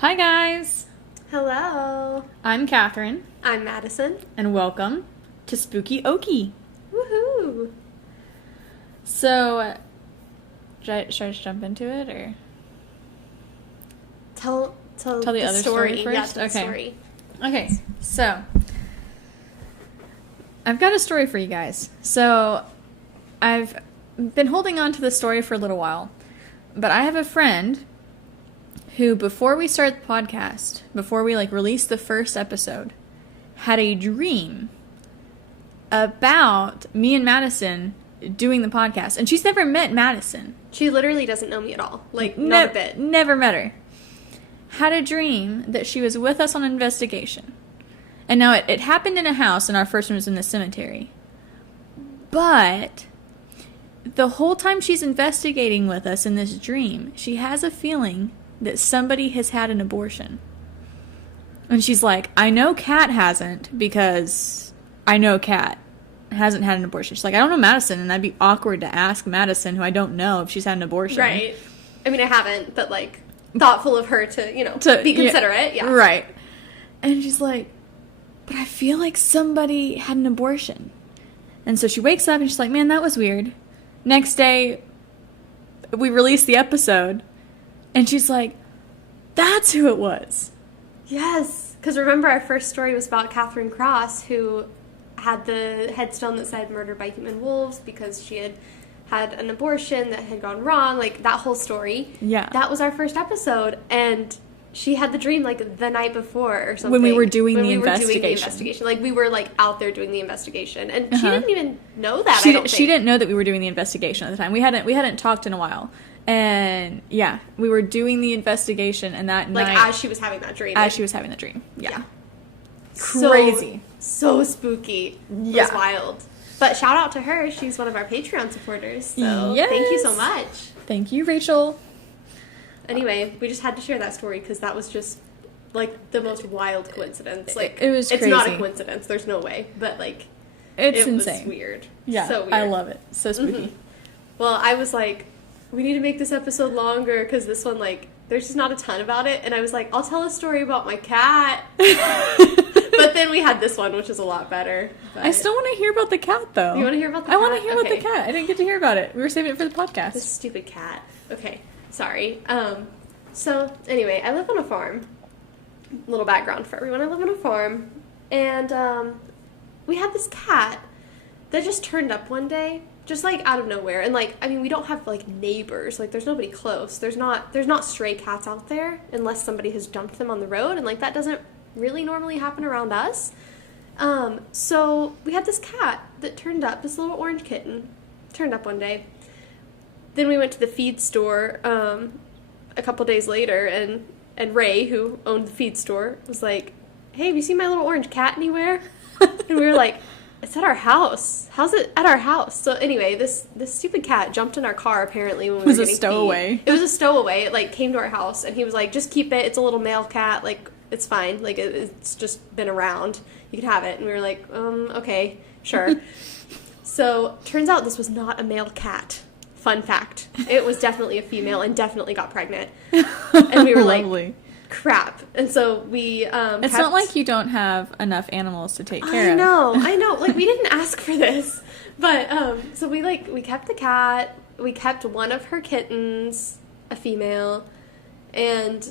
Hi guys! Hello. I'm Catherine, I'm Madison. I'm Catherine, I'm Madison. and welcome to Spooky Okie. Woohoo! So, should I just jump into it, or? Tell the other story first? Yeah, tell Okay. the story. Okay, so, I've got a story for you guys. So, I've been holding on to this story for a little while, but I have a friend who, before we start the podcast, before we released the first episode, had a dream about me and Madison doing the podcast. And she's never met Madison. She literally doesn't know me at all. Not a bit. Never met her. Had a dream that she was with us on an investigation. And now it happened in a house, and our first one was in the cemetery. But the whole time she's investigating with us in this dream, she has a feeling that somebody has had an abortion. And she's like, I know Kat hasn't, because I know Kat hasn't had an abortion. She's like, I don't know Madison, and that'd be awkward to ask Madison, who I don't know, if she's had an abortion. Right. I mean, I haven't, but, thoughtful of her to be considerate. Yeah. Right. And she's like, but I feel like somebody had an abortion. And so she wakes up, and she's like, man, that was weird. Next day, we release the episode, and she's like, that's who it was. Yes. Because remember, our first story was about Catherine Cross, who had the headstone that said murdered by human wolves because she had an abortion that had gone wrong. That whole story. Yeah. That was our first episode. And she had the dream, the night before or something. When we were doing the investigation. We were, out there doing the investigation. And she didn't even know that, She didn't know that we were doing the investigation at the time. We hadn't talked in a while. And, yeah, we were doing the investigation, and that night... as she was having that dream. As she was having the dream. Yeah. Crazy. So spooky. Yeah. It was wild. But shout out to her. She's one of our Patreon supporters. So yes. Thank you so much. Thank you, Rachel. Anyway, we just had to share that story because that was just, the most wild coincidence. It was crazy. It's not a coincidence. There's no way. But, it's it insane. was weird. Yeah, So weird. I love it. So spooky. Mm-hmm. Well, I was like, we need to make this episode longer because this one, there's just not a ton about it. And I was like, I'll tell a story about my cat. But then we had this one, which is a lot better. But... I still want to hear about the cat, though. You want to hear about the cat? I want to hear about the cat. I didn't get to hear about it. We were saving it for the podcast. This stupid cat. Okay, sorry. So, anyway, I live on a farm. Little background for everyone. I live on a farm. And, we had this cat that just turned up one day. Just, out of nowhere. And, we don't have, neighbors. There's nobody close. There's not stray cats out there unless somebody has dumped them on the road. And, that doesn't really normally happen around us. So we had this cat that turned up, this little orange kitten, turned up one day. Then we went to the feed store a couple days later, and Ray, who owned the feed store, was like, hey, have you seen my little orange cat anywhere? And we were like, it's at our house. How's it at our house? So anyway, this stupid cat jumped in our car apparently when we were getting feed. It was a stowaway. It was a stowaway. It came to our house, and he was like, just keep it. It's a little male cat. It's fine. It's just been around. You can have it. And we were like, okay, sure. So, turns out this was not a male cat. Fun fact. It was definitely a female and definitely got pregnant. And we were like, crap. And so we It's not like you don't have enough animals to take care of. I know. We didn't ask for this. But, so we kept the cat. We kept one of her kittens, a female. And,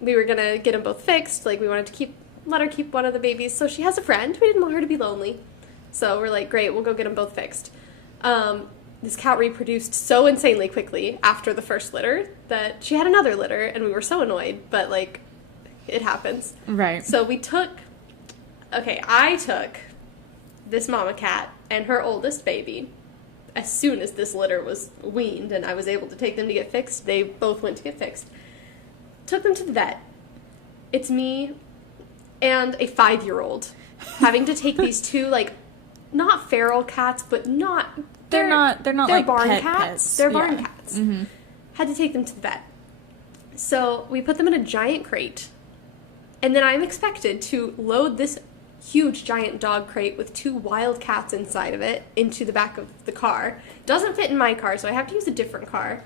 we were gonna get them both fixed. We wanted to let her keep one of the babies. So she has a friend. We didn't want her to be lonely. So we're like, great, we'll go get them both fixed. This cat reproduced so insanely quickly after the first litter that she had another litter, and we were so annoyed, but, it happens. Right. So I took this mama cat and her oldest baby. As soon as this litter was weaned and I was able to take them to get fixed, they both went to get fixed. Took them to the vet. It's me and a 5-year-old having to take these two, not feral cats, but not... They're not barn pet cats. pets. They're barn cats. Mm-hmm. Had to take them to the vet. So we put them in a giant crate. And then I'm expected to load this huge giant dog crate with 2 wild cats inside of it into the back of the car. Doesn't fit in my car, so I have to use a different car.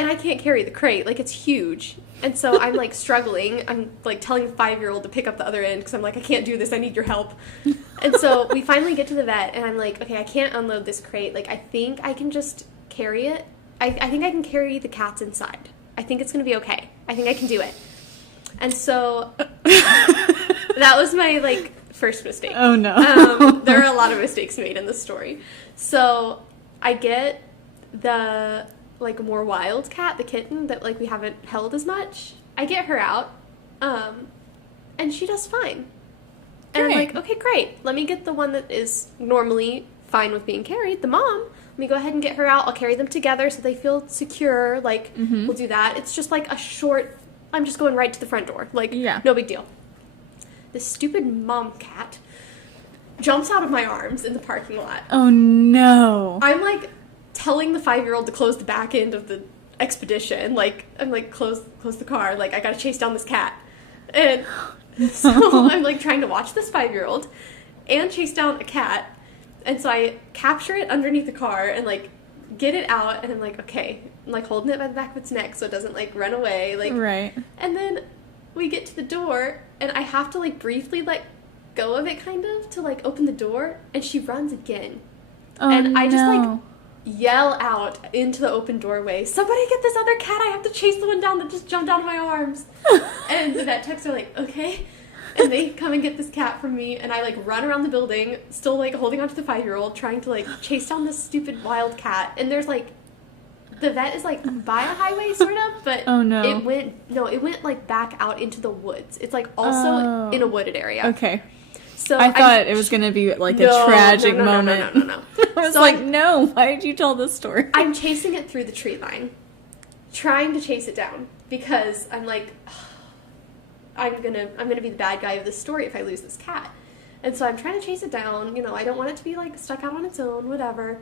and I can't carry the crate. Like, it's huge. And so I'm, like, struggling. I'm, like, telling the 5-year-old to pick up the other end because I'm like, I can't do this. I need your help. And so we finally get to the vet, and I'm like, okay, I can't unload this crate. Like, I think I can just carry it. I think I can carry the cats inside. I think it's going to be okay. I think I can do it. And so that was my, like, first mistake. Oh, no. There are a lot of mistakes made in this story. So I get the, like, more wild cat, the kitten that, like, we haven't held as much. I get her out, and she does fine. And I'm like, okay, great. Let me get the one that is normally fine with being carried, the mom. Let me go ahead and get her out. I'll carry them together so they feel secure. Like, we'll do that. It's just, like, a short, I'm just going right to the front door. Like, no big deal. This stupid mom cat jumps out of my arms in the parking lot. Oh, no. I'm, like, telling the 5-year-old to close the back end of the expedition. Like, I'm like, close the car. Like, I gotta chase down this cat. And so I'm, like, trying to watch this 5-year-old and chase down a cat. And so I capture it underneath the car and, like, get it out. And I'm like, okay. I'm, like, holding it by the back of its neck so it doesn't, like, run away. Like, right. And then we get to the door, and I have to, like, briefly let go of it, kind of, to, like, open the door. And she runs again. Oh, and I just, like, yell out into the open doorway, somebody get this other cat, I have to chase the one down that just jumped out of my arms. And the vet techs are like, okay. And they come and get this cat from me, and I, like, run around the building, still, like, holding onto the 5-year-old, trying to, like, chase down this stupid wild cat. And there's, like, the vet is, like, by a highway, sort of, but it went, like, back out into the woods. It's, like, also in a wooded area. Okay. So I thought it was going to be, like, a tragic moment. No. I was like, no, why did you tell this story? I'm chasing it through the tree line, trying to chase it down, because I'm like, I'm gonna be the bad guy of this story if I lose this cat. And so I'm trying to chase it down. You know, I don't want it to be, like, stuck out on its own, whatever.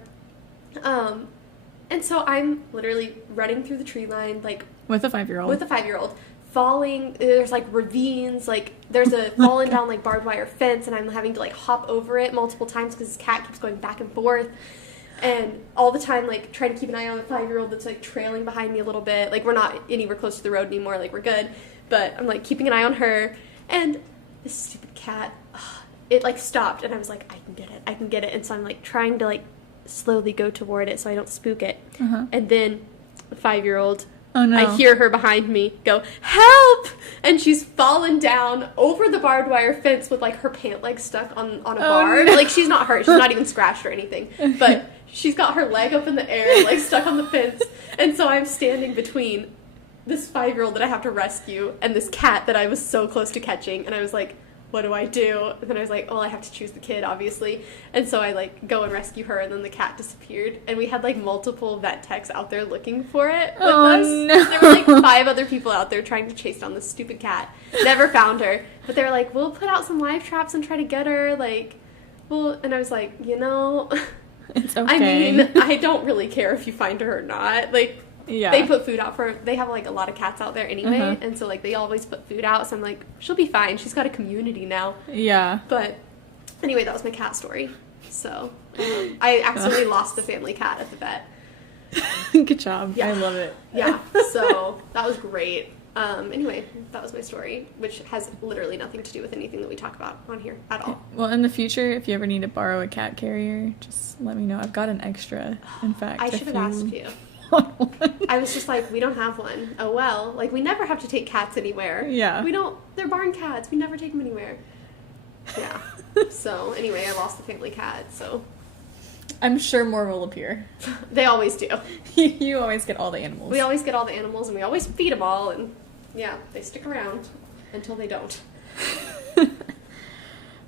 And so I'm literally running through the tree line, like, with a 5-year-old. Falling, there's, like, ravines, like, there's a fallen down, like, barbed wire fence, and I'm having to, like, hop over it multiple times because this cat keeps going back and forth, and all the time, like, trying to keep an eye on the 5-year-old that's, like, trailing behind me a little bit. Like, we're not anywhere close to the road anymore, like, we're good, but I'm, like, keeping an eye on her, and this stupid cat, it, like, stopped, and I was like, I can get it, and so I'm, like, trying to, like, slowly go toward it so I don't spook it, and then the 5-year-old, oh, no. I hear her behind me go, help! And she's fallen down over the barbed wire fence with, like, her pant leg stuck on a bar. No. Like, she's not hurt. She's not even scratched or anything. But she's got her leg up in the air, like, stuck on the fence. And so I'm standing between this 5-year-old that I have to rescue and this cat that I was so close to catching. And I was like, what do I do? And then I was like, well, I have to choose the kid, obviously. And so I, like, go and rescue her, and then the cat disappeared. And we had, like, multiple vet techs out there looking for it with us. No. There were, like, 5 other people out there trying to chase down this stupid cat. Never found her. But they were like, we'll put out some live traps and try to get her. Like, well, and I was like, you know, it's okay. I mean, I don't really care if you find her or not. Like, yeah. They put food out for her. They have, like, a lot of cats out there anyway, and so, like, they always put food out, so I'm like, she'll be fine. She's got a community now. Yeah. But anyway, that was my cat story. So I accidentally lost the family cat at the vet. Good job. Yeah. I love it. Yeah. So that was great. Anyway, that was my story, which has literally nothing to do with anything that we talk about on here at all. Well, in the future, if you ever need to borrow a cat carrier, just let me know. I've got an extra, in fact. I should have asked you. I was just like, we don't have one. Oh, well. Like, we never have to take cats anywhere. Yeah. We don't. They're barn cats. We never take them anywhere. Yeah. So, anyway, I lost the family cat, so. I'm sure more will appear. They always do. You always get all the animals. We always get all the animals, and we always feed them all, and, yeah, they stick around until they don't.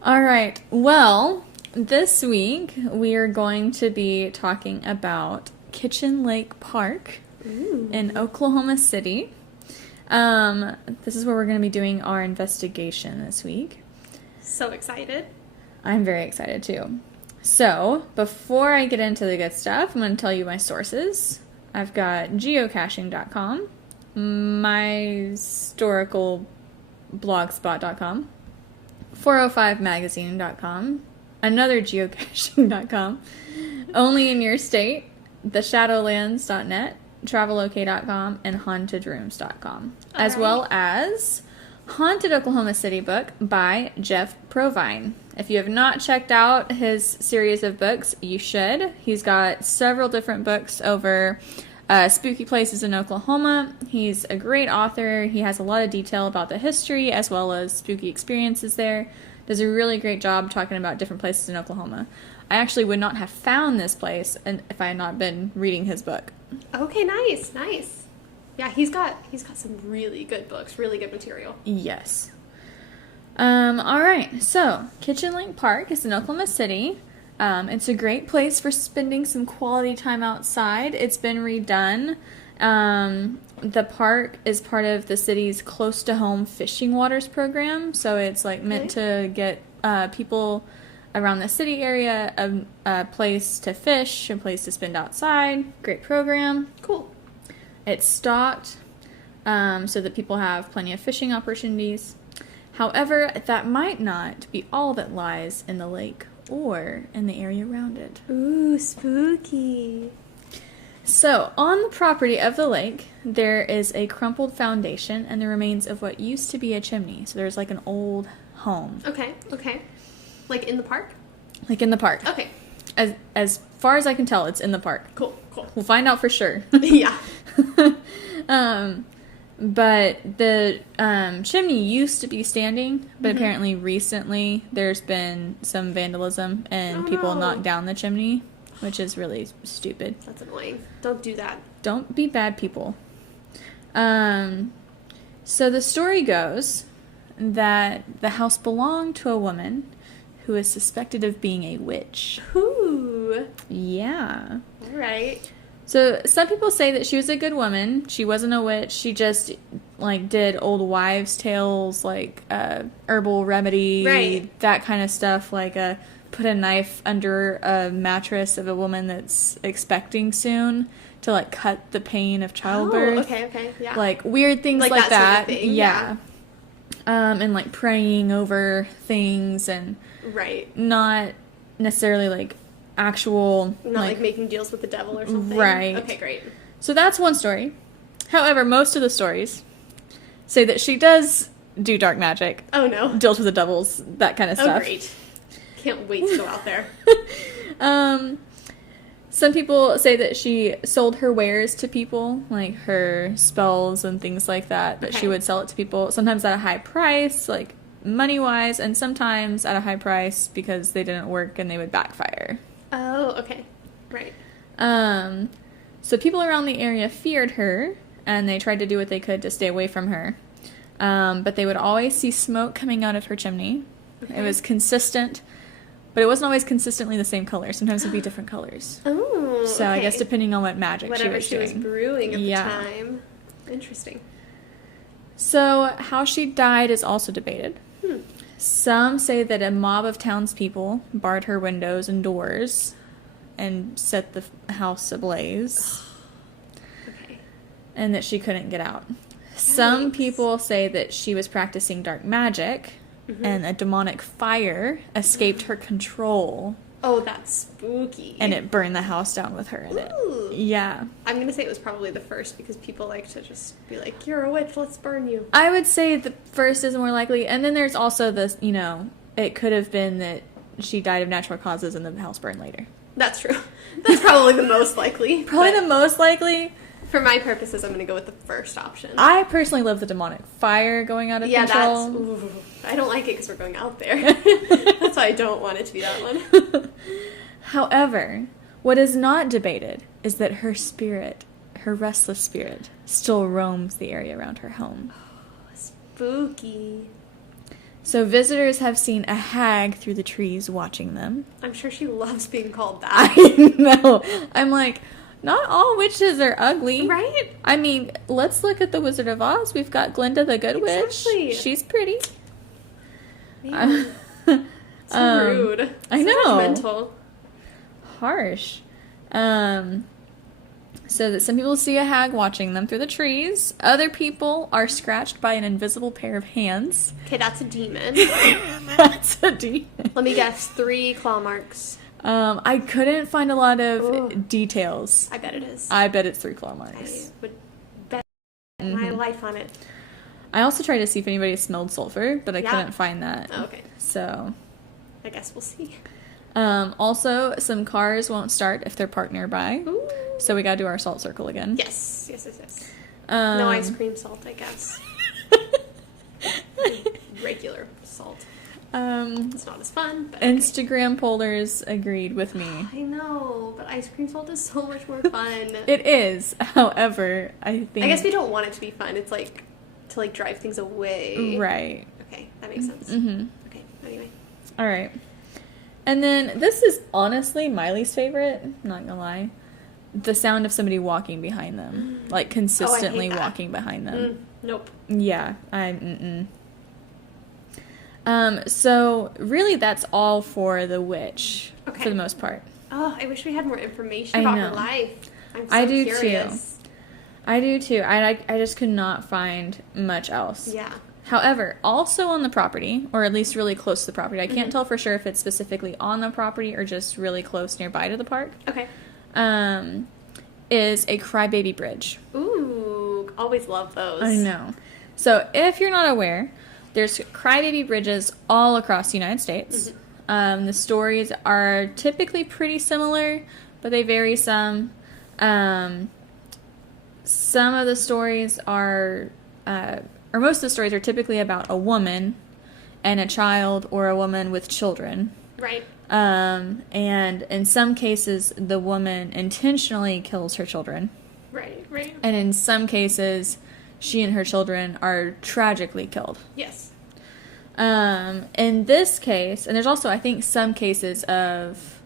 All right. Well, this week, we are going to be talking about Kitchen Lake Park in Oklahoma City. This is where we're going to be doing our investigation this week. So excited. I'm very excited too. So, before I get into the good stuff, I'm going to tell you my sources. I've got geocaching.com, myhistoricalblogspot.com, 405magazine.com, another geocaching.com, only in your state, theshadowlands.net, travelok.com, and hauntedrooms.com, as Alright. well as Haunted Oklahoma City book by Jeff Provine. If you have not checked out his series of books, you should. He's got several different books over spooky places in Oklahoma. He's a great author. He has a lot of detail about the history as well as spooky experiences there. Does a really great job talking about different places in Oklahoma. I actually would not have found this place if I had not been reading his book. Okay, nice. Yeah, he's got some really good books, really good material. Yes. All right. So, Kitchen Lake Park is in Oklahoma City. It's a great place for spending some quality time outside. It's been redone. The park is part of the city's Close to Home Fishing Waters program. So it's like meant to get people around the city area a place to fish, a place to spend outside. Great program. Cool. It's stocked so that people have plenty of fishing opportunities. However, that might not be all that lies in the lake or in the area around it. Ooh, spooky. So, on the property of the lake, there is a crumpled foundation and the remains of what used to be a chimney. So there's like an old home. Okay. Like in the park? Like in the park. Okay. As far as I can tell, it's in the park. Cool. We'll find out for sure. Yeah. But the chimney used to be standing, but apparently recently there's been some vandalism and people knocked down the chimney, which is really stupid. That's annoying. Don't do that. Don't be bad people. So the story goes that the house belonged to a woman who is suspected of being a witch. Ooh. Yeah. All right. So some people say that she was a good woman. She wasn't a witch. She just like did old wives' tales, like herbal remedy, that kind of stuff. Like put a knife under a mattress of a woman that's expecting soon to like cut the pain of childbirth. Oh, okay, yeah. Like weird things like that. that. Sort of thing. Yeah. And like praying over things and not necessarily like actual, not like making deals with the devil or something. Right. Okay, great. So that's one story. However, most of the stories say that she does do dark magic. Oh no. Deals with the devils, that kind of stuff. Oh great. Can't wait to go out there. Some people say that she sold her wares to people, like her spells and things like that, but she would sell it to people sometimes at a high price, like money-wise, and sometimes at a high price because they didn't work and they would backfire. Oh, okay. Right. So people around the area feared her, and they tried to do what they could to stay away from her. But they would always see smoke coming out of her chimney. It was consistent, but it wasn't always consistently the same color. Sometimes it would be different colors. Oh, So I guess depending on what magic whatever she was doing. brewing at the time. Interesting. So how she died is also debated. Some say that a mob of townspeople barred her windows and doors and set the house ablaze. Okay. And that she couldn't get out. Some people say that she was practicing dark magic and a demonic fire escaped her control. Oh, that's spooky. And it burned the house down with her in it. Yeah. I'm going to say it was probably the first because people like to just be like, you're a witch, let's burn you. I would say the first is more likely. And then there's also this, it could have been that she died of natural causes and the house burned later. That's true. That's probably the most likely. Probably the most likely. For my purposes, I'm going to go with the first option. I personally love the demonic fire going out of control. I don't like it because we're going out there. That's why I don't want it to be that one. However, what is not debated is that her spirit, her restless spirit, still roams the area around her home. Oh, spooky. So visitors have seen a hag through the trees watching them. I'm sure she loves being called that. I know. I'm like, not all witches are ugly. Right? I mean, let's look at the Wizard of Oz. We've got Glinda the Good Exactly. Witch. She's pretty. So rude. I know. So judgmental. Harsh. So that some people see a hag watching them through the trees. Other people are scratched by an invisible pair of hands. Okay, that's a demon. That's a demon. Let me guess. 3 claw marks. I couldn't find a lot of Ugh. details. I bet it is. I bet it's 3 claw I marks. would bet my life on it. I also tried to see if anybody smelled sulfur, but I couldn't find that. Oh, okay. So, I guess we'll see. also, some cars won't start if they're parked nearby. Ooh. So we gotta do our salt circle again. Yes. No ice cream salt, I guess. Regular salt. It's not as fun, but okay. Instagram pollers agreed with me. I know, but ice cream salt is so much more fun. It is. However, I guess we don't want it to be fun. It's like to drive things away. Right. Okay, that makes sense. Mm-hmm. Okay, anyway. All right. And then this is honestly my least favorite. Not gonna lie. The sound of somebody walking behind them, like consistently walking behind them. Nope. Yeah, so really that's all for the witch, for the most part. Oh, I wish we had more information about her life. I'm so I do curious. too. I do too. I just could not find much else. Yeah. However, also on the property, or at least really close to the property, I can't tell for sure if it's specifically on the property or just really close nearby to the park. Okay. Is a Crybaby bridge. Ooh, always love those. I know. So if you're not aware, there's Crybaby bridges all across the United States. The stories are typically pretty similar, but they vary some. Some of the stories are, or most of the stories are typically about a woman and a child, or a woman with children. Right. And in some cases, the woman intentionally kills her children. Right. And in some cases, she and her children are tragically killed. Yes. In this case, and there's also, I think, some cases of,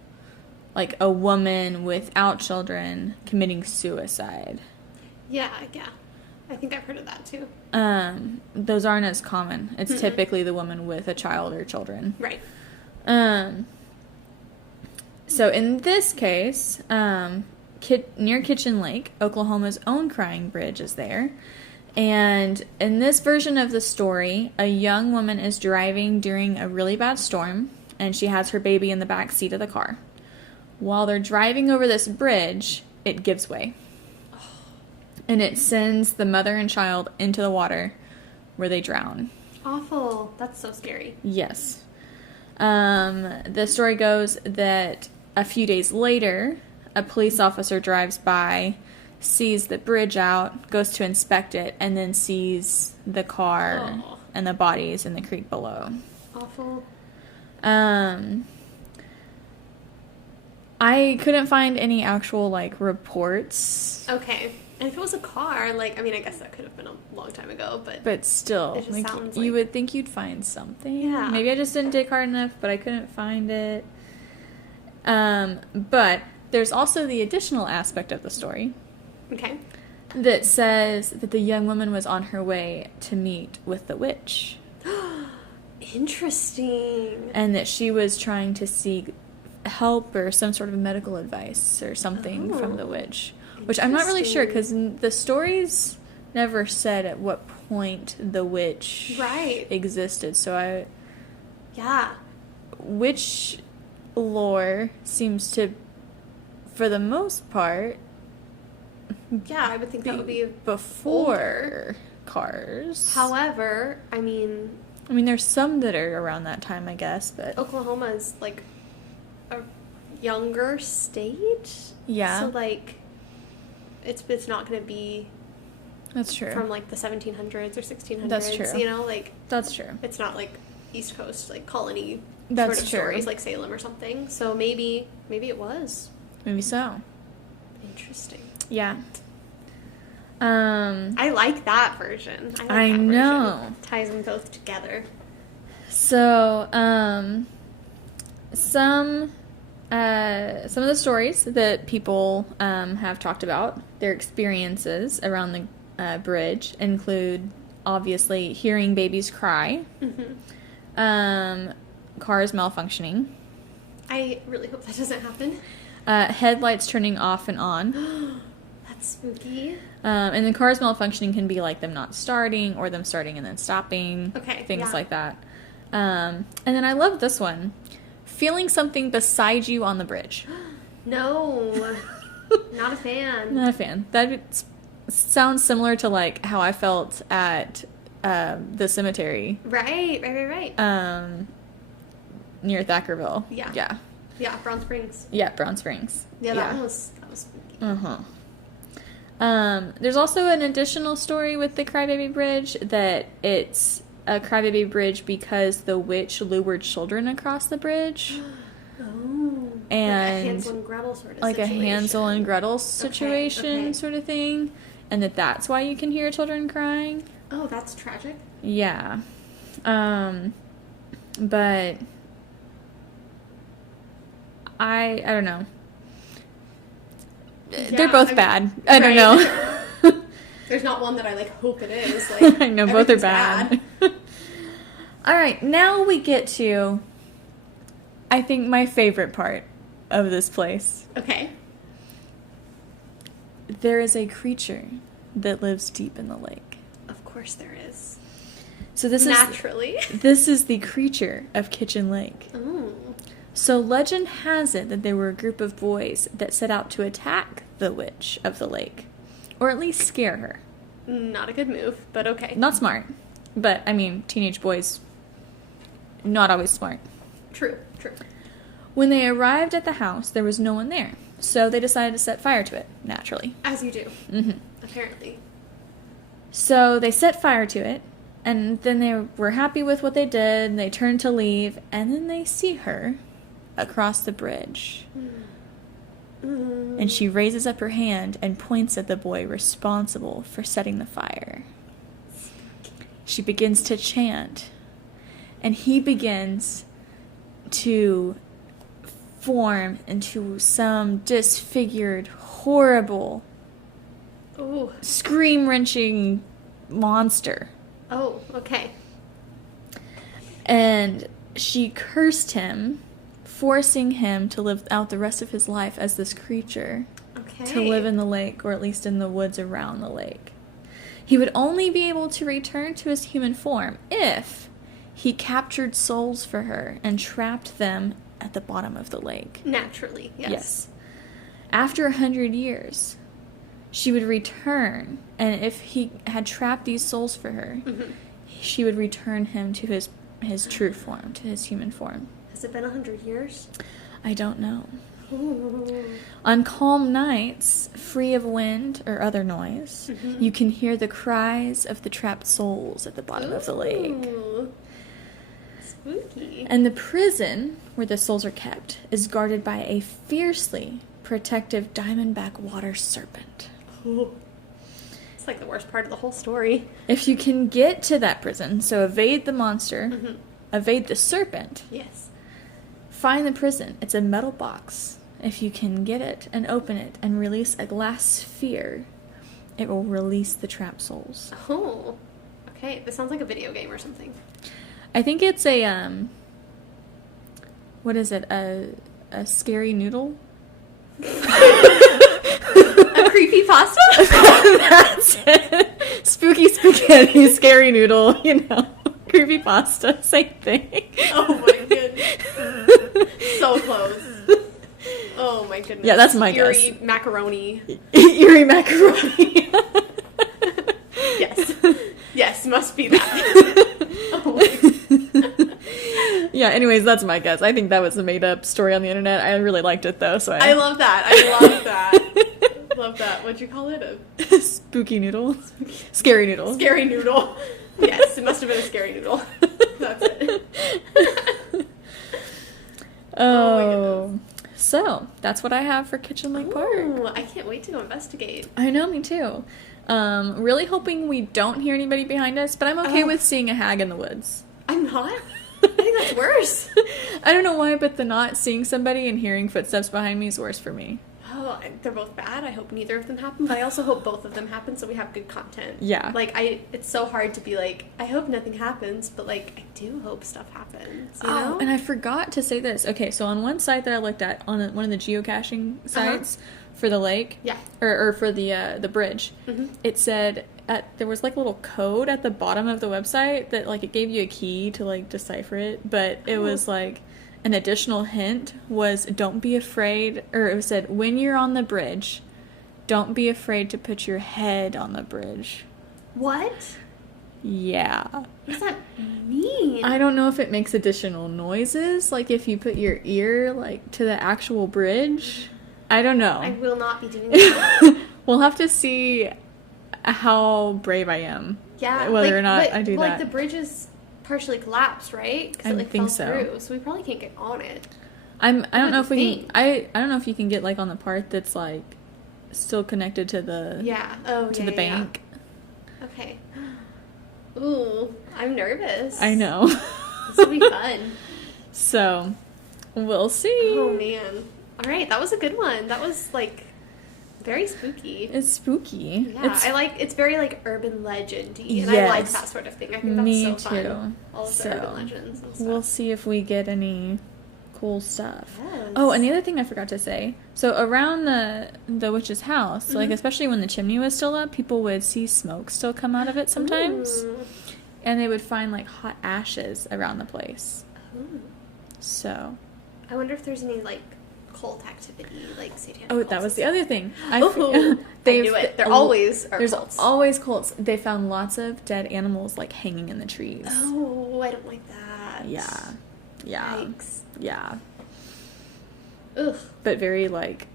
like, a woman without children committing suicide. Yeah. I think I've heard of that, too. Those aren't as common. It's typically the woman with a child or children. Right. So in this case, near Kitchen Lake, Oklahoma's own Crying Bridge is there. And in this version of the story, a young woman is driving during a really bad storm, and she has her baby in the back seat of the car. While they're driving over this bridge, it gives way. And it sends the mother and child into the water, where they drown. Awful. That's so scary. Yes. The story goes that a few days later, a police officer drives by, sees the bridge out, goes to inspect it, and then sees the car and the bodies in the creek below. Awful. I couldn't find any actual, reports. Okay. And if it was a car, I guess that could have been a long time ago, but still, it just sounds you would think you'd find something. Yeah. Maybe I just didn't dig hard enough, but I couldn't find it. But there's also the additional aspect of the story. Okay. That says that the young woman was on her way to meet with the witch. Interesting. And that she was trying to seek help or some sort of medical advice or something from the witch. Which I'm not really sure, because the stories never said at what point the witch existed. So witch lore seems to, for the most part, I would think that would be before cars. However, I mean, there's some that are around that time, I guess, but Oklahoma is a younger state. Yeah. So it's not going to be. That's true. From the 1700s or 1600s. That's true. That's true. It's not East Coast colony That's sort of true. stories like Salem or something. So maybe it was. Maybe so. Interesting. Yeah. I like that version. I know. Version. Ties them both together. So, some of the stories that people have talked about, their experiences around the bridge, include obviously hearing babies cry, cars malfunctioning. I really hope that doesn't happen. Headlights turning off and on. That's spooky. And the cars malfunctioning can be them not starting or them starting and then stopping. Okay. Things like that. And then I love this one. feeling something beside you on the bridge. No. Not a fan. Not a fan. That sounds similar to like how I felt at the cemetery. Right. Near Thackerville. Yeah. Yeah. Yeah, Brown Springs. Yeah, Brown Springs. Yeah, that was spooky. Uh-huh. There's also an additional story with the Crybaby Bridge that it's a Crybaby Bridge because the witch lured children across the bridge. Oh. And like a Hansel and Gretel sort of like situation. a Hansel and Gretel situation Okay. sort of thing. And that's why you can hear children crying. Oh, that's tragic. Yeah. But I don't know. They're both bad. I don't know. There's not one that I like hope it is. Like, I know both are bad. All right, now we get to I think my favorite part of this place. Okay. There is a creature that lives deep in the lake. Of course there is. So this Naturally. This is the creature of Kitchen Lake. Oh. So legend has it that there were a group of boys that set out to attack the witch of the lake, or at least scare her. Not a good move, but okay. Not smart, but I mean, teenage boys, not always smart. True. When they arrived at the house, there was no one there, so they decided to set fire to it, naturally. As you do. Mm-hmm. Apparently. So they set fire to it, and then they were happy with what they did, and they turned to leave, and then they see her across the bridge. And she raises up her hand and points at the boy responsible for setting the fire. She begins to chant, and he begins to form into some disfigured, horrible, Ooh. scream-wrenching monster. Oh, okay. And she cursed him, forcing him to live out the rest of his life as this creature. Okay. To live in the lake, or at least in the woods around the lake. He would only be able to return to his human form if he captured souls for her and trapped them at the bottom of the lake. Naturally, yes. After 100 years, she would return, and if he had trapped these souls for her, she would return him to his true form, to his human form. Has it been 100 years? I don't know. Ooh. On calm nights, free of wind or other noise, you can hear the cries of the trapped souls at the bottom of the lake. Ooh. Spooky. And the prison where the souls are kept is guarded by a fiercely protective diamondback water serpent. Ooh. It's like the worst part of the whole story. If you can get to that prison, so evade the monster, evade the serpent, Yes. find the prison. It's a metal box. If you can get it and open it and release a glass sphere, it will release the trapped souls. Oh. Okay, this sounds like a video game or something. I think it's a, what is it, a scary noodle? A creepy pasta? That's it. Spooky spaghetti, scary noodle, creepy pasta, same thing. Oh my goodness. So close. Oh my goodness. Yeah, that's my guess. Eerie macaroni. Eerie macaroni. Yes. Yes, must be that. Oh my goodness. Yeah, anyways, that's my guess. I think that was a made-up story on the internet. I really liked it, though, so I love that. I love that. Love that. What'd you call it? A spooky noodle? Scary noodle. scary noodle. Yes, it must have been a scary noodle. That's it. Oh. So, that's what I have for Kitchen Lake Park. Ooh, I can't wait to go investigate. I know, me too. Really hoping we don't hear anybody behind us, but I'm okay with seeing a hag in the woods. I'm not. I think that's worse. I don't know why, but the not seeing somebody and hearing footsteps behind me is worse for me. Oh, they're both bad. I hope neither of them happen, but I also hope both of them happen so we have good content. Yeah. Like, it's so hard to be like, I hope nothing happens, but like, I do hope stuff happens, you know? And I forgot to say this. Okay, so on one site that I looked at, on one of the geocaching sites for the lake, Yeah. or for the bridge, it said there was like a little code at the bottom of the website that like it gave you a key to like decipher it, but it was like an additional hint was don't be afraid, or it said, when you're on the bridge, don't be afraid to put your head on the bridge. What? Yeah. What does that mean? I don't know if it makes additional noises, like if you put your ear, like, to the actual bridge. I don't know. I will not be doing that. We'll have to see how brave I am. Yeah. Whether or not I do that. Like, the bridge is partially collapsed, right? Because it, like, think fell so. through, so we probably can't get on it. I don't know if we think. can, I don't know if you can get, like, on the part that's, like, still connected to the the bank. Yeah. Okay. Ooh, I'm nervous. I know. This will be fun. So, we'll see. Oh man. All right, that was a good one. That was like very spooky. It's spooky. Yeah, it's very like urban legendy, and I like that sort of thing. I think that's Me so too. fun. All of the urban legends and stuff. We'll see if we get any cool stuff. Yes. Oh, and the other thing I forgot to say. So around the witch's house, like especially when the chimney was still up, people would see smoke still come out of it sometimes. Ooh. And they would find like hot ashes around the place. Ooh. So. I wonder if there's any like cult activity, like satanic. Oh, that was the other thing. I knew it. There always are There's cults. always cults. They found lots of dead animals like hanging in the trees. Oh, I don't like that. Yeah. Yeah. Yikes. Yeah. Ugh. But very like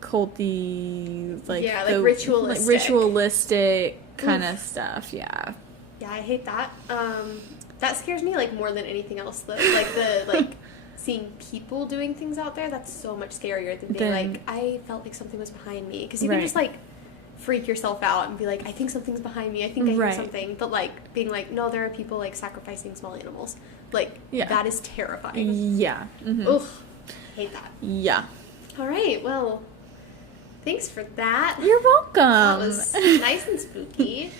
culty, like ritualistic. like ritualistic kind of stuff. Yeah. Yeah, I hate that. That scares me like more than anything else. Like seeing people doing things out there. That's so much scarier than being like, I felt like something was behind me, because you can just like freak yourself out and be like, I think something's behind me. I think I hear something. But like being like, no, there are people like sacrificing small animals. Like that is terrifying. Yeah. Mm-hmm. Ugh. Hate that. Yeah. All right. Well, thanks for that. You're welcome. That was nice and spooky.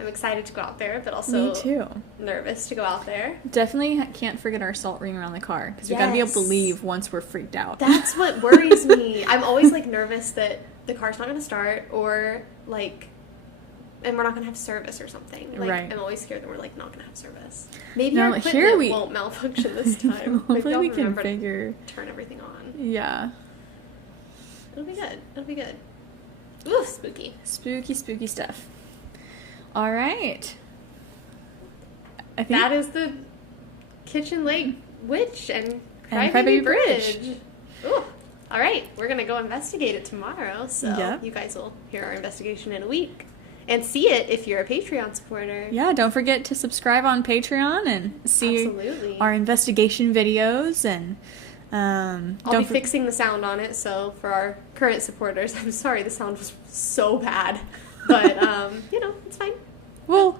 I'm excited to go out there, but also me too. Nervous to go out there. Definitely can't forget our salt ring around the car, because we got to be able to leave once we're freaked out. That's what worries me. I'm always like nervous that the car's not going to start, or like, and we're not going to have service or something. Like, I'm always scared that we're like not going to have service. Maybe our equipment won't malfunction this time. Hopefully we can figure turn everything on. Yeah. It'll be good. It'll be good. Ooh, spooky. Spooky, spooky stuff. All right. I think that is the Kitchen Lake Witch and Crybaby Bridge. Ooh. All right. We're going to go investigate it tomorrow. So you guys will hear our investigation in a week. And see it if you're a Patreon supporter. Yeah, don't forget to subscribe on Patreon and see our investigation videos. And I'll be fixing the sound on it. So for our current supporters, I'm sorry the sound was so bad. But, it's fine. We'll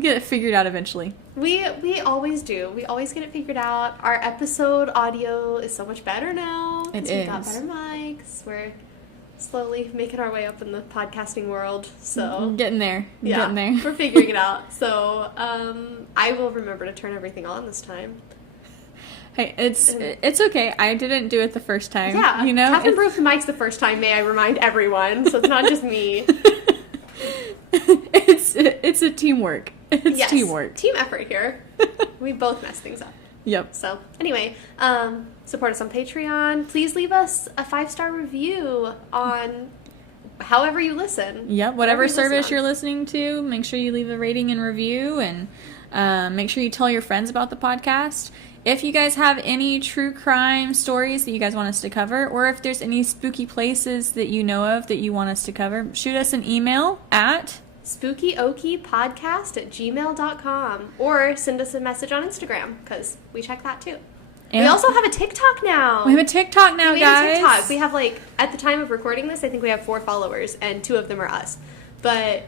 get it figured out eventually. We always do. We always get it figured out. Our episode audio is so much better now. It is. We got better mics. We're slowly making our way up in the podcasting world. So getting there. Yeah, getting there. We're figuring it out. So I will remember to turn everything on this time. Hey, it's okay. I didn't do it the first time. Yeah, you know, Catherine broke the mics the first time. May I remind everyone? So it's not just me. It's a teamwork. It's teamwork. Team effort here. We both mess things up. Yep. So anyway, support us on Patreon. Please leave us a 5-star review on however you listen. Yep. Whatever service you're listening to, make sure you leave a rating and review, and make sure you tell your friends about the podcast. If you guys have any true crime stories that you guys want us to cover, or if there's any spooky places that you know of that you want us to cover, shoot us an email at spookyokiepodcast@gmail.com, or send us a message on Instagram, because we check that too. And we also have a TikTok now. We have a TikTok now, guys. We have, like, at the time of recording this, I think we have 4 followers, and 2 of them are us. But,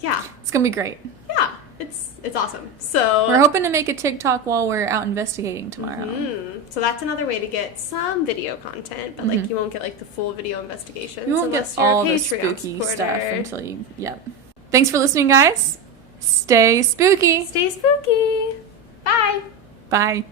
yeah. It's going to be great. Yeah. It's awesome. So we're hoping to make a TikTok while we're out investigating tomorrow. Mm-hmm. So that's another way to get some video content, but like you won't get like the full video investigations. You won't get all the spooky stuff until you. Yep. Thanks for listening, guys. Stay spooky. Stay spooky. Bye. Bye.